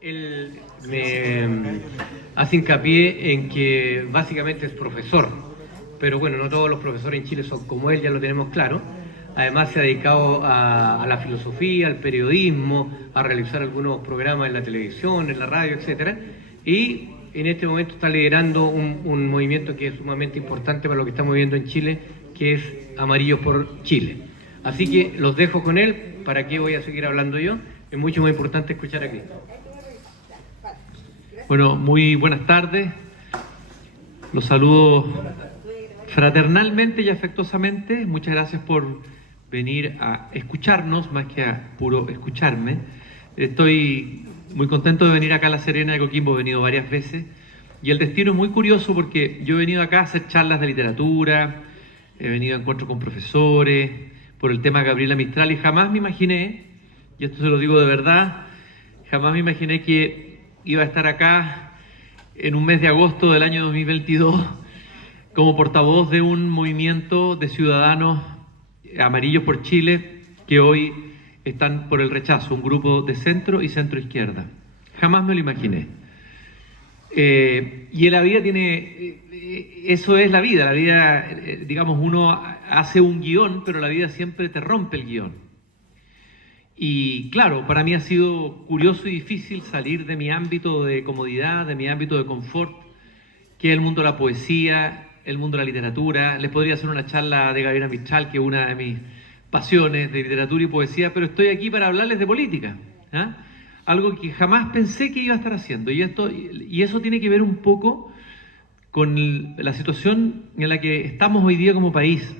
Él me hace hincapié en que básicamente es profesor, pero bueno, no todos los profesores en Chile son como él, ya lo tenemos claro. Además se ha dedicado a la filosofía, al periodismo, a realizar algunos programas en la televisión, en la radio, etcétera. Y en este momento está liderando un movimiento que es sumamente importante para lo que estamos viviendo en Chile, que es Amarillos por Chile. Así que los dejo con él. ¿Para qué voy a seguir hablando yo? Es mucho más importante escuchar a Cristo. Bueno, muy buenas tardes. Los saludo fraternalmente y afectuosamente. Muchas gracias por venir a escucharnos, más que a puro escucharme. Estoy muy contento de venir acá a La Serena de Coquimbo, he venido varias veces. Y el destino es muy curioso porque yo he venido acá a hacer charlas de literatura, he venido a encuentros con profesores, por el tema de Gabriela Mistral, y jamás me imaginé, y esto se lo digo de verdad, jamás me imaginé que iba a estar acá en un mes de agosto del año 2022 como portavoz de un movimiento de ciudadanos amarillos por Chile que hoy están por el rechazo, un grupo de centro y centro izquierda. Jamás me lo imaginé. Y en la vida eso es la vida, digamos, uno hace un guión, pero la vida siempre te rompe el guión. Y claro, para mí ha sido curioso y difícil salir de mi ámbito de comodidad, de mi ámbito de confort, que es el mundo de la poesía, el mundo de la literatura. Les podría hacer una charla de Gabriela Mistral, que es una de mis pasiones de literatura y poesía, pero estoy aquí para hablarles de política, ¿ah? Algo que jamás pensé que iba a estar haciendo. Y eso tiene que ver un poco con la situación en la que estamos hoy día como país.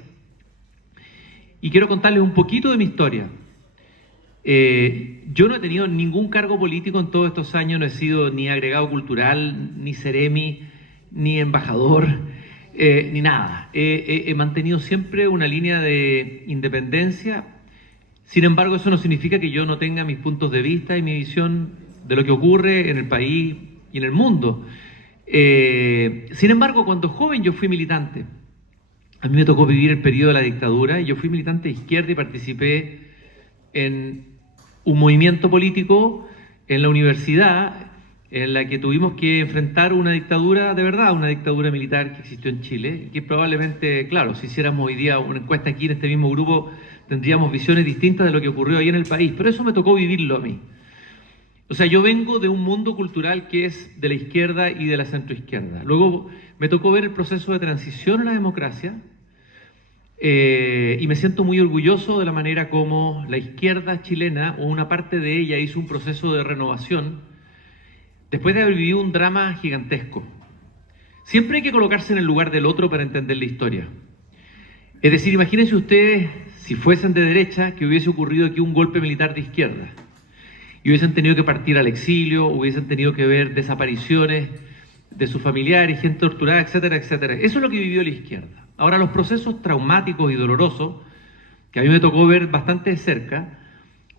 Y quiero contarles un poquito de mi historia. Yo no he tenido ningún cargo político en todos estos años, no he sido ni agregado cultural, ni seremi, ni embajador, ni nada. He mantenido siempre una línea de independencia. Sin embargo, eso no significa que yo no tenga mis puntos de vista y mi visión de lo que ocurre en el país y en el mundo. Sin embargo, cuando joven yo fui militante. A mí me tocó vivir el periodo de la dictadura y yo fui militante de izquierda y participé en un movimiento político en la universidad en la que tuvimos que enfrentar una dictadura de verdad, una dictadura militar que existió en Chile, que probablemente, claro, si hiciéramos hoy día una encuesta aquí en este mismo grupo, tendríamos visiones distintas de lo que ocurrió ahí en el país, pero eso me tocó vivirlo a mí. O sea, yo vengo de un mundo cultural que es de la izquierda y de la centroizquierda. Luego me tocó ver el proceso de transición a la democracia, y me siento muy orgulloso de la manera como la izquierda chilena, o una parte de ella, hizo un proceso de renovación después de haber vivido un drama gigantesco. Siempre hay que colocarse en el lugar del otro para entender la historia. Es decir, imagínense ustedes, si fuesen de derecha, que hubiese ocurrido aquí un golpe militar de izquierda y hubiesen tenido que partir al exilio, hubiesen tenido que ver desapariciones de sus familiares, gente torturada, etcétera, etcétera. Eso es lo que vivió la izquierda. Ahora, los procesos traumáticos y dolorosos, que a mí me tocó ver bastante de cerca,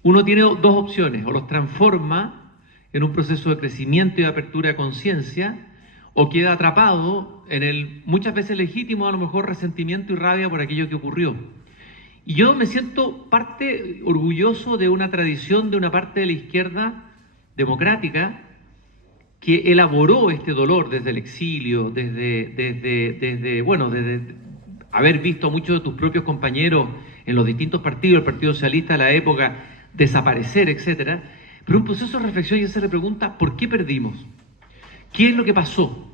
uno tiene dos opciones: o los transforma en un proceso de crecimiento y de apertura de conciencia, o queda atrapado en el muchas veces legítimo, a lo mejor, resentimiento y rabia por aquello que ocurrió. Y yo me siento orgulloso de una tradición de una parte de la izquierda democrática que elaboró este dolor desde el exilio, desde haber visto a muchos de tus propios compañeros en los distintos partidos, el Partido Socialista de la época, desaparecer, etcétera. Pero un proceso de reflexión y se le pregunta: ¿por qué perdimos? ¿Qué es lo que pasó?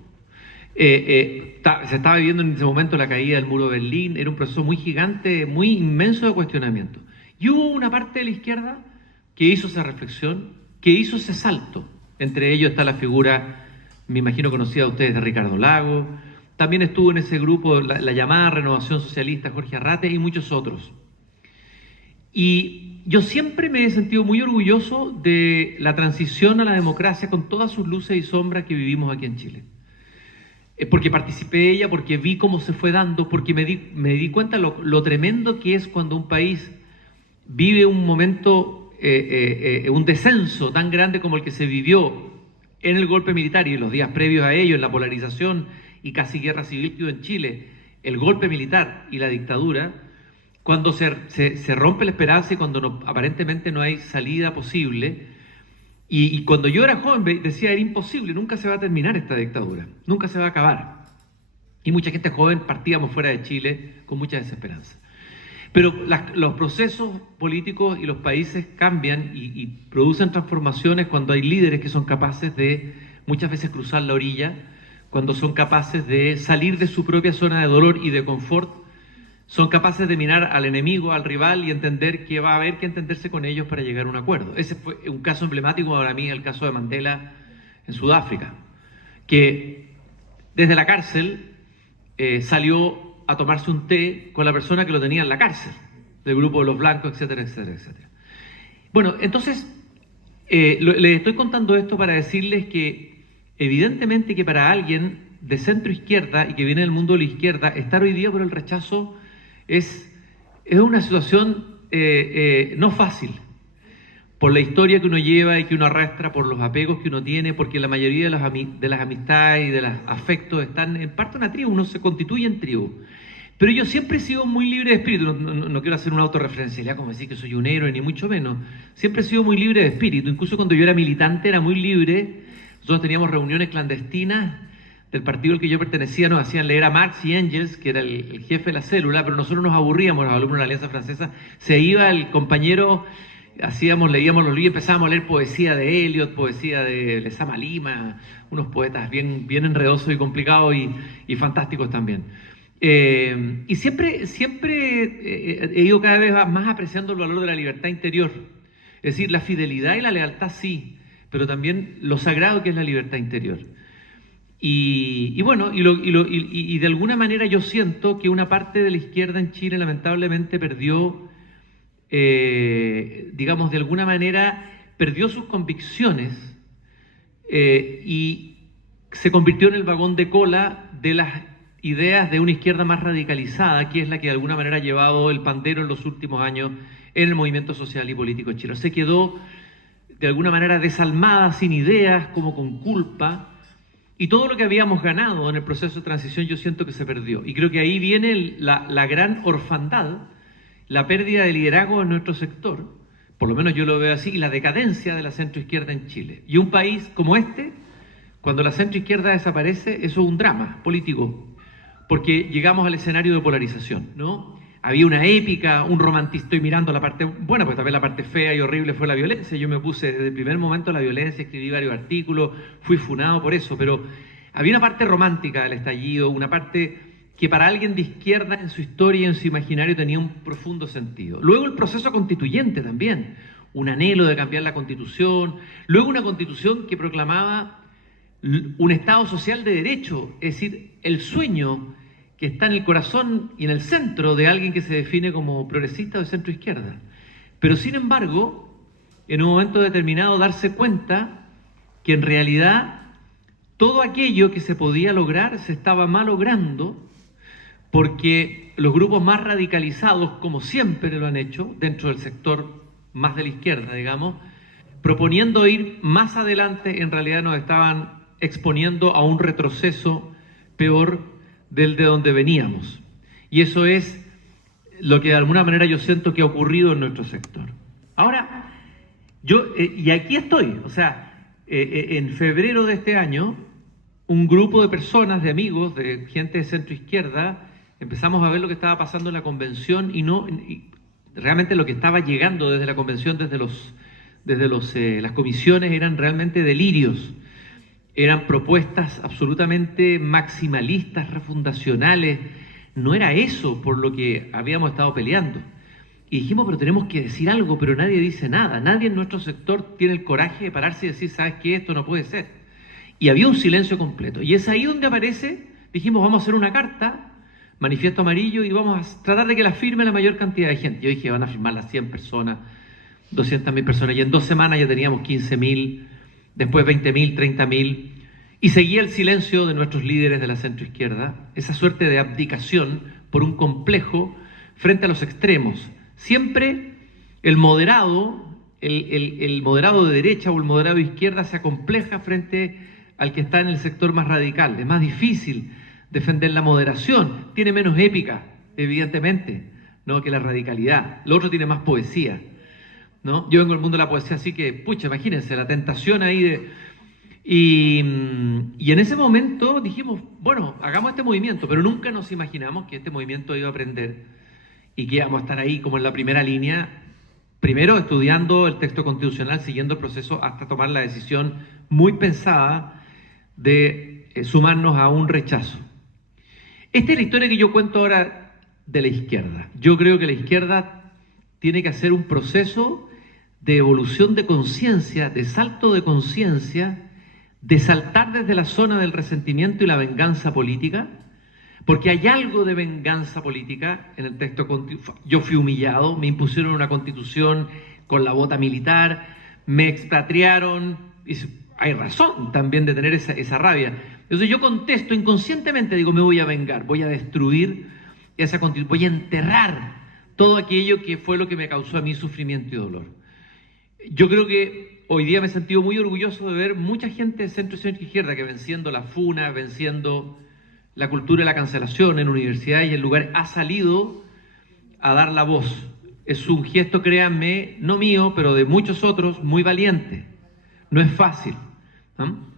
Se estaba viviendo en ese momento la caída del muro de Berlín, era un proceso muy gigante, muy inmenso de cuestionamiento. Y hubo una parte de la izquierda que hizo esa reflexión, que hizo ese salto. Entre ellos está la figura, me imagino conocida a ustedes, de Ricardo Lagos. También estuvo en ese grupo la llamada Renovación Socialista, Jorge Arrate, y muchos otros. Y yo siempre me he sentido muy orgulloso de la transición a la democracia con todas sus luces y sombras que vivimos aquí en Chile. Porque participé de ella, porque vi cómo se fue dando, porque me di cuenta lo tremendo que es cuando un país vive un momento, un descenso tan grande como el que se vivió en el golpe militar y en los días previos a ello, en la polarización y casi guerra civil que hubo en Chile, el golpe militar y la dictadura. Cuando se rompe la esperanza y cuando aparentemente no hay salida posible, Y cuando yo era joven decía, era imposible, nunca se va a terminar esta dictadura, nunca se va a acabar. Y mucha gente joven partíamos fuera de Chile con mucha desesperanza. Pero los procesos políticos y los países cambian y producen transformaciones cuando hay líderes que son capaces de muchas veces cruzar la orilla, cuando son capaces de salir de su propia zona de dolor y de confort, son capaces de mirar al enemigo, al rival y entender que va a haber que entenderse con ellos para llegar a un acuerdo. Ese fue un caso emblemático para mí, el caso de Mandela en Sudáfrica, que desde la cárcel salió a tomarse un té con la persona que lo tenía en la cárcel, del grupo de los blancos, etcétera, etcétera, etcétera. Bueno, entonces, les estoy contando esto para decirles que evidentemente que para alguien de centro izquierda y que viene del mundo de la izquierda, estar hoy día por el rechazo es una situación no fácil, por la historia que uno lleva y que uno arrastra, por los apegos que uno tiene, porque la mayoría de las amistades y de los afectos están en parte de una tribu, uno se constituye en tribu. Pero yo siempre he sido muy libre de espíritu, no quiero hacer una autorreferencialidad como decir que soy un héroe, ni mucho menos. Siempre he sido muy libre de espíritu, incluso cuando yo era militante era muy libre. Nosotros teníamos reuniones clandestinas del partido al que yo pertenecía, nos hacían leer a Marx y Engels, que era el jefe de la célula, pero nosotros nos aburríamos, los alumnos de la Alianza Francesa, se iba el compañero, leíamos los libros, empezábamos a leer poesía de Eliot, poesía de Lezama Lima, unos poetas bien enredosos y complicados y fantásticos también. Y siempre he ido cada vez más apreciando el valor de la libertad interior, es decir, la fidelidad y la lealtad sí, pero también lo sagrado que es la libertad interior. Y bueno, de alguna manera yo siento que una parte de la izquierda en Chile lamentablemente perdió, digamos, de alguna manera perdió sus convicciones y se convirtió en el vagón de cola de las ideas de una izquierda más radicalizada, que es la que de alguna manera ha llevado el pandero en los últimos años en el movimiento social y político en Chile. Se quedó de alguna manera desalmada, sin ideas, como con culpa, y todo lo que habíamos ganado en el proceso de transición yo siento que se perdió. Y creo que ahí viene la gran orfandad, la pérdida de liderazgo en nuestro sector, por lo menos yo lo veo así, y la decadencia de la centroizquierda en Chile. Y un país como este, cuando la centroizquierda desaparece, eso es un drama político, porque llegamos al escenario de polarización, ¿no? Había una épica, un romanticismo, estoy mirando la parte buena, pues también la parte fea y horrible fue la violencia. Yo me puse desde el primer momento a la violencia, escribí varios artículos, fui funado por eso, pero había una parte romántica del estallido, una parte que para alguien de izquierda en su historia y en su imaginario tenía un profundo sentido. Luego el proceso constituyente también, un anhelo de cambiar la Constitución, luego una Constitución que proclamaba un Estado social de derecho, es decir, el sueño que está en el corazón y en el centro de alguien que se define como progresista o de centro izquierda. Pero sin embargo, en un momento determinado darse cuenta que en realidad todo aquello que se podía lograr se estaba malogrando porque los grupos más radicalizados, como siempre lo han hecho, dentro del sector más de la izquierda, digamos, proponiendo ir más adelante, en realidad nos estaban exponiendo a un retroceso peor del de donde veníamos. Y eso es lo que de alguna manera yo siento que ha ocurrido en nuestro sector. Ahora, y aquí estoy, o sea, en febrero de este año, un grupo de personas, de amigos, de gente de centro izquierda, empezamos a ver lo que estaba pasando en la convención y realmente lo que estaba llegando desde la convención, desde las comisiones, eran realmente delirios. Eran propuestas absolutamente maximalistas, refundacionales. No era eso por lo que habíamos estado peleando. Y dijimos, pero tenemos que decir algo, pero nadie dice nada. Nadie en nuestro sector tiene el coraje de pararse y decir, ¿sabes qué? Esto no puede ser. Y había un silencio completo. Y es ahí donde aparece, dijimos, vamos a hacer una carta, manifiesto amarillo, y vamos a tratar de que la firme la mayor cantidad de gente. Yo dije, van a firmar las 100 personas, 200.000 personas, y en 2 semanas ya teníamos 15.000, después 20.000, 30.000, y seguía el silencio de nuestros líderes de la centroizquierda, esa suerte de abdicación por un complejo frente a los extremos. Siempre el moderado, el moderado de derecha o el moderado de izquierda se acompleja frente al que está en el sector más radical. Es más difícil defender la moderación, tiene menos épica, evidentemente, ¿no?, que la radicalidad. Lo otro tiene más poesía, ¿no? Yo vengo del mundo de la poesía, así que, pucha, imagínense, la tentación ahí de... Y en ese momento dijimos, bueno, hagamos este movimiento, pero nunca nos imaginamos que este movimiento iba a aprender y que íbamos a estar ahí como en la primera línea, primero estudiando el texto constitucional, siguiendo el proceso hasta tomar la decisión muy pensada de sumarnos a un rechazo. Esta es la historia que yo cuento ahora de la izquierda. Yo creo que la izquierda tiene que hacer un proceso de evolución de conciencia, de salto de conciencia, de saltar desde la zona del resentimiento y la venganza política, porque hay algo de venganza política en el texto constitucional. Yo fui humillado, me impusieron una constitución con la bota militar, me expatriaron, y hay razón también de tener esa rabia. Entonces yo contesto inconscientemente, digo, me voy a vengar, voy a destruir esa constitución, voy a enterrar todo aquello que fue lo que me causó a mí sufrimiento y dolor. Yo creo que hoy día me he sentido muy orgulloso de ver mucha gente de centro y centro izquierda que venciendo la FUNA, venciendo la cultura de la cancelación en universidades y en lugares, ha salido a dar la voz. Es un gesto, créanme, no mío, pero de muchos otros, muy valiente. No es fácil,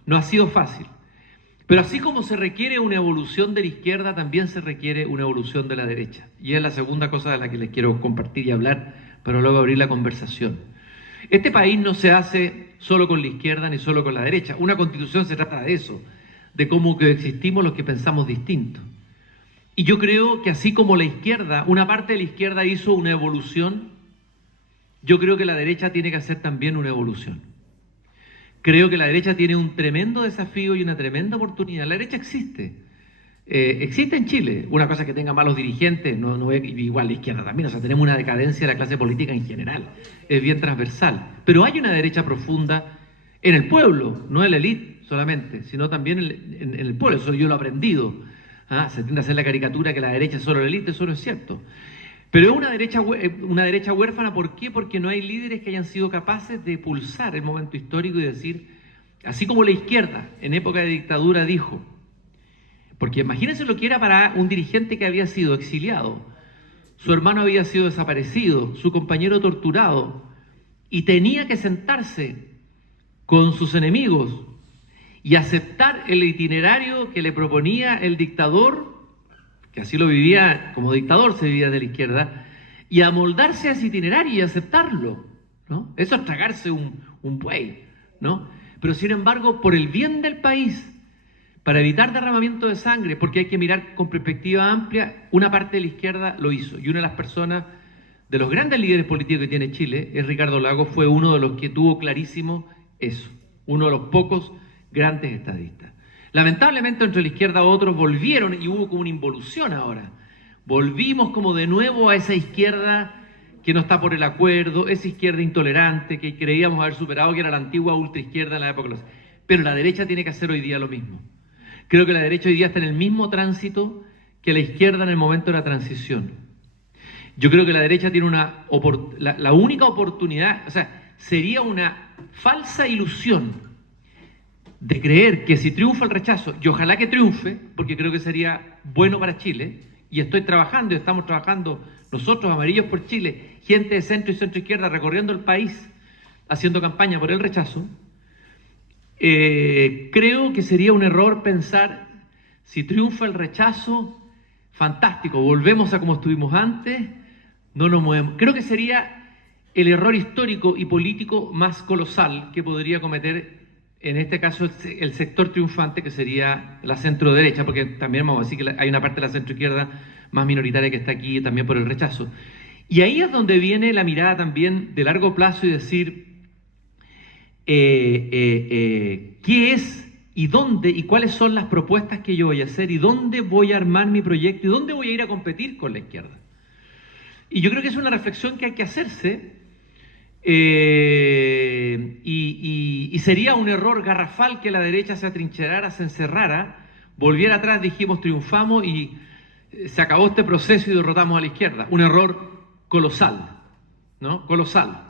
no ha sido fácil. Pero así como se requiere una evolución de la izquierda, también se requiere una evolución de la derecha. Y es la segunda cosa de la que les quiero compartir y hablar, para luego abrir la conversación. Este país no se hace solo con la izquierda ni solo con la derecha. Una constitución se trata de eso, de cómo que existimos los que pensamos distinto. Y yo creo que así como la izquierda, una parte de la izquierda hizo una evolución, yo creo que la derecha tiene que hacer también una evolución. Creo que la derecha tiene un tremendo desafío y una tremenda oportunidad. La derecha existe. Existe en Chile. Una cosa es que tenga malos dirigentes, no es igual la izquierda también. O sea, tenemos una decadencia de la clase política en general. Es bien transversal. Pero hay una derecha profunda en el pueblo, no en la élite solamente, sino también en el pueblo. Eso yo lo he aprendido. Se tiende a hacer la caricatura que la derecha es solo la élite, eso no es cierto. Pero es una derecha huérfana, ¿por qué? Porque no hay líderes que hayan sido capaces de pulsar el momento histórico y decir, así como la izquierda en época de dictadura dijo, porque imagínense lo que era para un dirigente que había sido exiliado, su hermano había sido desaparecido, su compañero torturado, y tenía que sentarse con sus enemigos y aceptar el itinerario que le proponía el dictador, que así lo vivía, como dictador se vivía de la izquierda, y amoldarse a ese itinerario y aceptarlo, ¿no? Eso es tragarse un buey, ¿no? Pero sin embargo, por el bien del país, para evitar derramamiento de sangre, porque hay que mirar con perspectiva amplia, una parte de la izquierda lo hizo, y una de las personas, de los grandes líderes políticos que tiene Chile, es Ricardo Lagos, fue uno de los que tuvo clarísimo eso, uno de los pocos grandes estadistas. Lamentablemente entre la izquierda otros volvieron y hubo como una involución ahora. Volvimos como de nuevo a esa izquierda que no está por el acuerdo, esa izquierda intolerante que creíamos haber superado, que era la antigua ultraizquierda en la época. Pero la derecha tiene que hacer hoy día lo mismo. Creo que la derecha hoy día está en el mismo tránsito que la izquierda en el momento de la transición. Yo creo que la derecha tiene la única oportunidad, o sea, sería una falsa ilusión de creer que si triunfa el rechazo, y ojalá que triunfe, porque creo que sería bueno para Chile, y estoy trabajando y estamos trabajando nosotros, Amarillos por Chile, gente de centro y centro izquierda recorriendo el país, haciendo campaña por el rechazo, creo que sería un error pensar, si triunfa el rechazo, fantástico, volvemos a como estuvimos antes, no nos movemos. Creo que sería el error histórico y político más colosal que podría cometer en este caso el sector triunfante, que sería la centro derecha, porque también vamos a decir que hay una parte de la centro izquierda más minoritaria que está aquí también por el rechazo. Y ahí es donde viene la mirada también de largo plazo y decir qué es y dónde y cuáles son las propuestas que yo voy a hacer y dónde voy a armar mi proyecto y dónde voy a ir a competir con la izquierda. Y yo creo que es una reflexión que hay que hacerse. Y sería un error garrafal que la derecha se atrincherara, se encerrara, volviera atrás, dijimos triunfamos y se acabó este proceso y derrotamos a la izquierda. Un error colosal, ¿no? Colosal.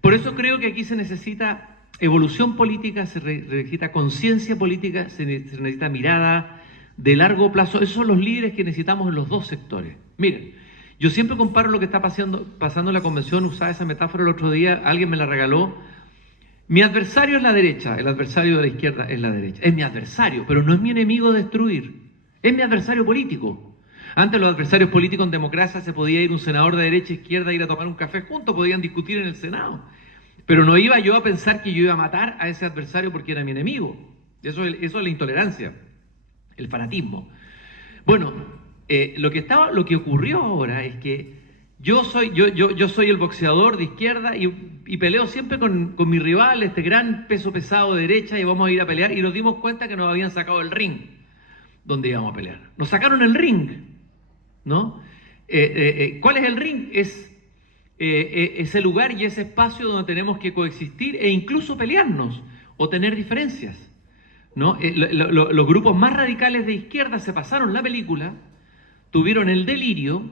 Por eso creo que aquí se necesita evolución política, se necesita conciencia política, se necesita mirada de largo plazo. Esos son los líderes que necesitamos en los dos sectores. Miren, Yo siempre comparo lo que está pasando en la convención, usaba esa metáfora el otro día, alguien me la regaló. Mi adversario es la derecha, el adversario de la izquierda es la derecha. Es mi adversario, pero no es mi enemigo a destruir, es mi adversario político. Antes los adversarios políticos en democracia se podía ir un senador de derecha e izquierda a ir a tomar un café juntos, podían discutir en el Senado. Pero no iba yo a pensar que yo iba a matar a ese adversario porque era mi enemigo. Eso es la intolerancia, el fanatismo. Bueno, lo que ocurrió ahora es que yo soy el boxeador de izquierda y peleo siempre con mi rival, este gran peso pesado de derecha, y vamos a ir a pelear, y nos dimos cuenta que nos habían sacado el ring donde íbamos a pelear. Nos sacaron el ring, ¿no? ¿Cuál es el ring? Es ese lugar y ese espacio donde tenemos que coexistir e incluso pelearnos o tener diferencias, ¿no? Los grupos más radicales de izquierda se pasaron la película, tuvieron el delirio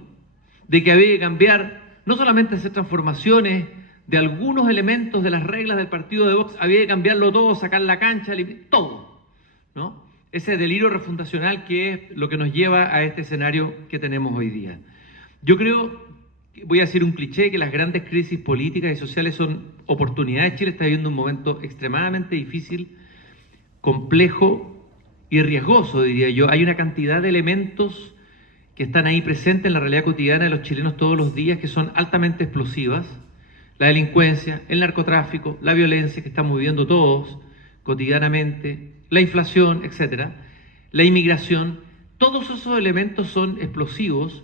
de que había que cambiar, no solamente hacer transformaciones de algunos elementos de las reglas del partido de Vox, había que cambiarlo todo, sacar la cancha, todo, ¿no? Ese delirio refundacional que es lo que nos lleva a este escenario que tenemos hoy día. Yo creo, voy a decir un cliché, que las grandes crisis políticas y sociales son oportunidades. Chile está viviendo un momento extremadamente difícil, complejo y riesgoso, diría yo. Hay una cantidad de elementos que están ahí presentes en la realidad cotidiana de los chilenos todos los días que son altamente explosivas. La delincuencia, el narcotráfico, la violencia que estamos viviendo todos cotidianamente, la inflación, etcétera, la inmigración, todos esos elementos son explosivos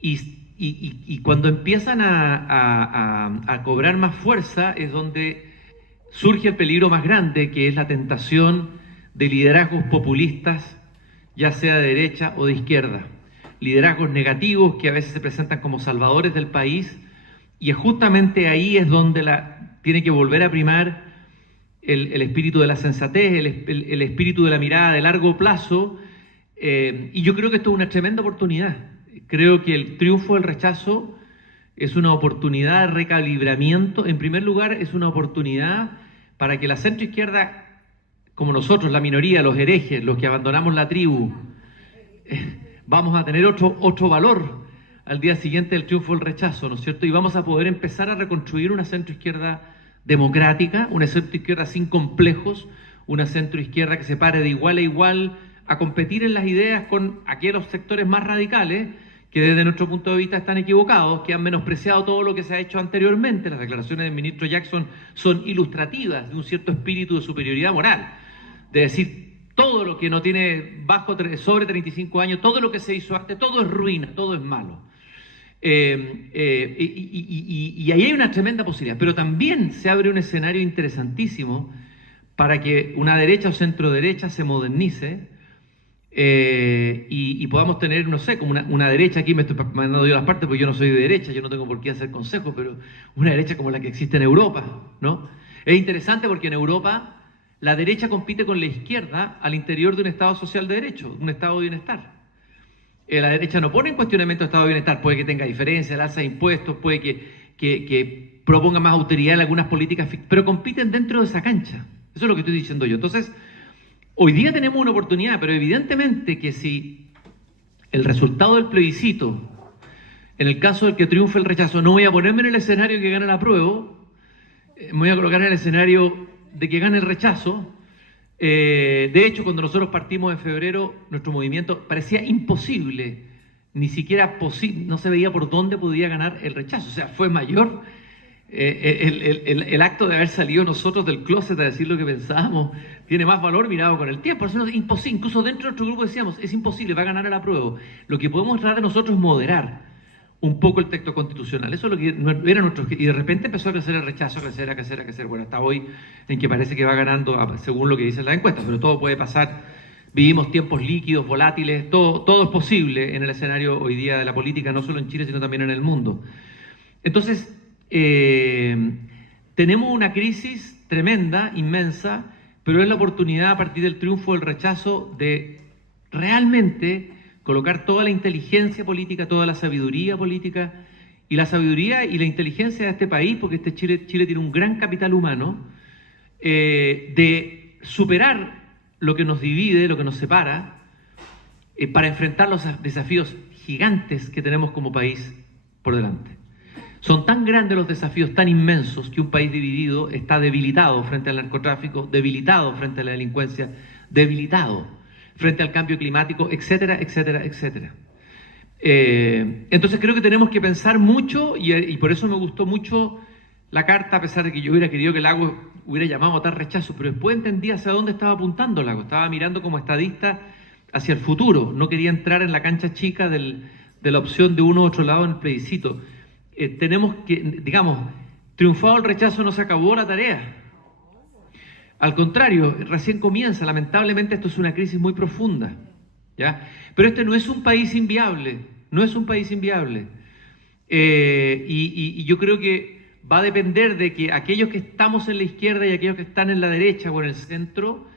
y cuando empiezan a cobrar más fuerza es donde surge el peligro más grande, que es la tentación de liderazgos populistas, ya sea de derecha o de izquierda. Liderazgos negativos que a veces se presentan como salvadores del país, y justamente ahí es donde tiene que volver a primar el espíritu de la sensatez, el espíritu de la mirada de largo plazo, y yo creo que esto es una tremenda oportunidad. Creo que el triunfo del rechazo es una oportunidad de recalibramiento. En primer lugar, es una oportunidad para que la centroizquierda, como nosotros, la minoría, los herejes, los que abandonamos la tribu, vamos a tener otro valor al día siguiente del triunfo del rechazo, ¿no es cierto? Y vamos a poder empezar a reconstruir una centroizquierda democrática, una centroizquierda sin complejos, una centroizquierda que se pare de igual a igual a competir en las ideas con aquellos sectores más radicales que desde nuestro punto de vista están equivocados, que han menospreciado todo lo que se ha hecho anteriormente. Las declaraciones del ministro Jackson son ilustrativas de un cierto espíritu de superioridad moral, de decir todo lo que no tiene sobre 35 años, todo lo que se hizo antes, todo es ruina, todo es malo. Y ahí hay una tremenda posibilidad, pero también se abre un escenario interesantísimo para que una derecha o centro derecha se modernice y podamos tener, no sé, como una derecha. Aquí me estoy mandando yo las partes porque yo no soy de derecha, yo no tengo por qué hacer consejos, pero una derecha como la que existe en Europa, ¿no? Es interesante porque en Europa la derecha compite con la izquierda al interior de un Estado social de derecho, un Estado de bienestar. La derecha no pone en cuestionamiento el Estado de bienestar, puede que tenga diferencias, el alza de impuestos, puede que proponga más austeridad en algunas políticas, pero compiten dentro de esa cancha. Eso es lo que estoy diciendo yo. Entonces, hoy día tenemos una oportunidad, pero evidentemente que si el resultado del plebiscito, en el caso del que triunfe el rechazo, no voy a ponerme en el escenario que gane el apruebo, me voy a colocar en el escenario de que gane el rechazo. De hecho, cuando nosotros partimos en febrero, nuestro movimiento parecía imposible, ni siquiera posible, no se veía por dónde podía ganar el rechazo. O sea, fue mayor el acto de haber salido nosotros del closet a decir lo que pensábamos, tiene más valor mirado con el tiempo. Eso es imposible. Incluso dentro de nuestro grupo decíamos, es imposible, va a ganar el apruebo. Lo que podemos tratar de nosotros es moderar un poco el texto constitucional. Eso es lo que era nuestro... Y de repente empezó a crecer el rechazo, a crecer. Bueno, hasta hoy en que parece que va ganando según lo que dicen las encuestas, pero todo puede pasar. Vivimos tiempos líquidos, volátiles, todo es posible en el escenario hoy día de la política, no solo en Chile, sino también en el mundo. Entonces, tenemos una crisis tremenda, inmensa, pero es la oportunidad a partir del triunfo del rechazo de realmente colocar toda la inteligencia política, toda la sabiduría política, y la sabiduría y la inteligencia de este país, porque Chile tiene un gran capital humano, de superar lo que nos divide, lo que nos separa, para enfrentar los desafíos gigantes que tenemos como país por delante. Son tan grandes los desafíos, tan inmensos, que un país dividido está debilitado frente al narcotráfico, debilitado frente a la delincuencia, debilitado frente al cambio climático, etcétera, etcétera, etcétera. Entonces creo que tenemos que pensar mucho y por eso me gustó mucho la carta, a pesar de que yo hubiera querido que Lagos hubiera llamado a votar rechazo, pero después entendí hacia dónde estaba apuntando Lagos. Estaba mirando como estadista hacia el futuro, no quería entrar en la cancha chica de la opción de uno u otro lado en el plebiscito. Tenemos que, digamos, triunfado el rechazo, no se acabó la tarea. Al contrario, recién comienza. Lamentablemente esto es una crisis muy profunda, ¿ya? Pero este no es un país inviable, no es un país inviable. Y yo creo que va a depender de que aquellos que estamos en la izquierda y aquellos que están en la derecha o en el centro,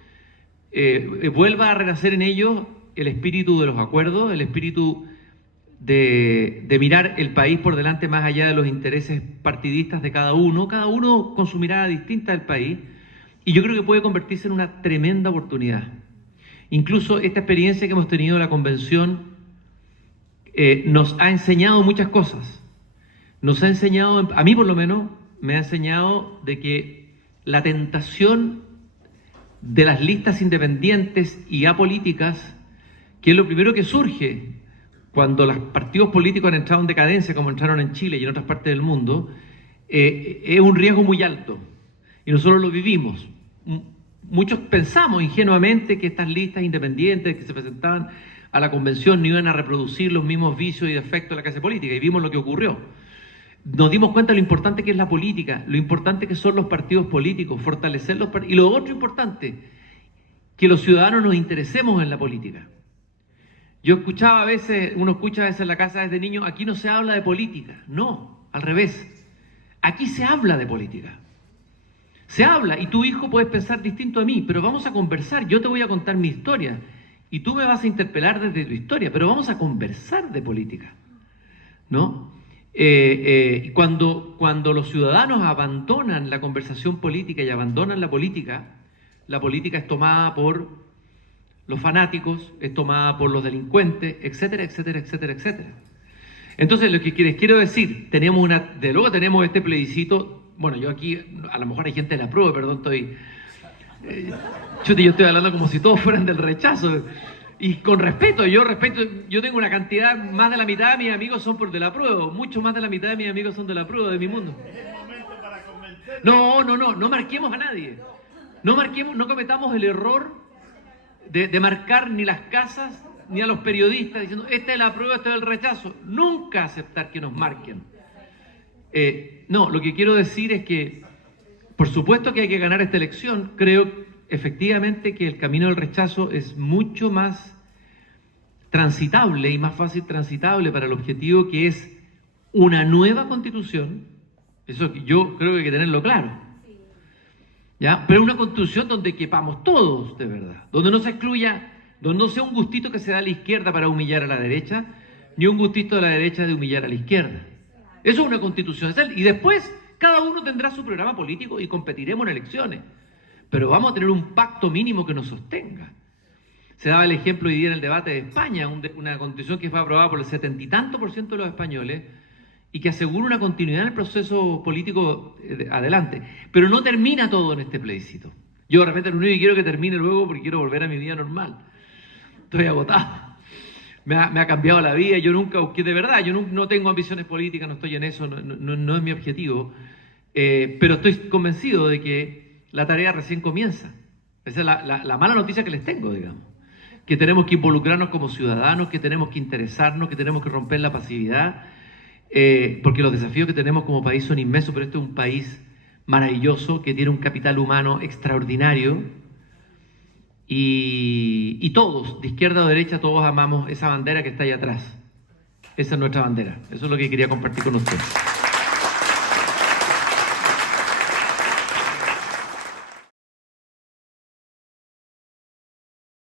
vuelva a renacer en ellos el espíritu de los acuerdos, el espíritu de mirar el país por delante más allá de los intereses partidistas de cada uno con su mirada distinta del país, y yo creo que puede convertirse en una tremenda oportunidad. Incluso esta experiencia que hemos tenido en la convención nos ha enseñado muchas cosas. Nos ha enseñado, a mí por lo menos, me ha enseñado de que la tentación de las listas independientes y apolíticas, que es lo primero que surge cuando los partidos políticos han entrado en decadencia, como entraron en Chile y en otras partes del mundo, es un riesgo muy alto. Y nosotros lo vivimos. Muchos pensamos ingenuamente que estas listas independientes que se presentaban a la convención no iban a reproducir los mismos vicios y defectos de la clase política, y vimos lo que ocurrió. Nos dimos cuenta de lo importante que es la política, lo importante que son los partidos políticos, fortalecer los partidos, y lo otro importante, que los ciudadanos nos interesemos en la política. Yo escuchaba a veces, uno escucha a veces en la casa desde niño, aquí no se habla de política. No, al revés. Aquí se habla de política. Se habla, y tu hijo puedes pensar distinto a mí, pero vamos a conversar. Yo te voy a contar mi historia y tú me vas a interpelar desde tu historia, pero vamos a conversar de política, ¿no? Cuando los ciudadanos abandonan la conversación política y abandonan la política es tomada por los fanáticos, es tomada por los delincuentes, etcétera, etcétera, etcétera, etcétera. Entonces, lo que les quiero decir, de luego tenemos este plebiscito. Bueno, yo aquí, a lo mejor hay gente de la prueba, perdón, yo estoy hablando como si todos fueran del rechazo. Y con respeto, yo tengo una cantidad, más de la mitad de mis amigos son por de la prueba, mucho más de la mitad de mis amigos son de la prueba, de mi mundo. Es el momento para convencer. No marquemos a nadie. No cometamos el error de marcar ni las casas ni a los periodistas diciendo, esta es la prueba, este es el rechazo. Nunca aceptar que nos marquen. No, lo que quiero decir es que, por supuesto que hay que ganar esta elección. Creo efectivamente que el camino del rechazo es mucho más transitable y más fácil transitable para el objetivo que es una nueva constitución. Eso yo creo que hay que tenerlo claro, ¿ya? Pero una constitución donde quepamos todos, de verdad, donde no se excluya, donde no sea un gustito que se da a la izquierda para humillar a la derecha, ni un gustito de la derecha de humillar a la izquierda. Eso es una constitución. Y después cada uno tendrá su programa político y competiremos en elecciones. Pero vamos a tener un pacto mínimo que nos sostenga. Se daba el ejemplo hoy día en el debate de España, una constitución que fue aprobada por el 70 y tanto % de los españoles y que asegura una continuidad en el proceso político adelante. Pero no termina todo en este plebiscito. Yo de repente lo único que quiero que termine luego porque quiero volver a mi vida normal. Estoy agotado. Me ha cambiado la vida, yo nunca busqué, de verdad, yo no tengo ambiciones políticas, no estoy en eso, no es mi objetivo, pero estoy convencido de que la tarea recién comienza. Esa es la mala noticia que les tengo, digamos, que tenemos que involucrarnos como ciudadanos, que tenemos que interesarnos, que tenemos que romper la pasividad, porque los desafíos que tenemos como país son inmensos, pero este es un país maravilloso, que tiene un capital humano extraordinario. Y todos, de izquierda o derecha, todos amamos esa bandera que está ahí atrás. Esa es nuestra bandera. Eso es lo que quería compartir con ustedes.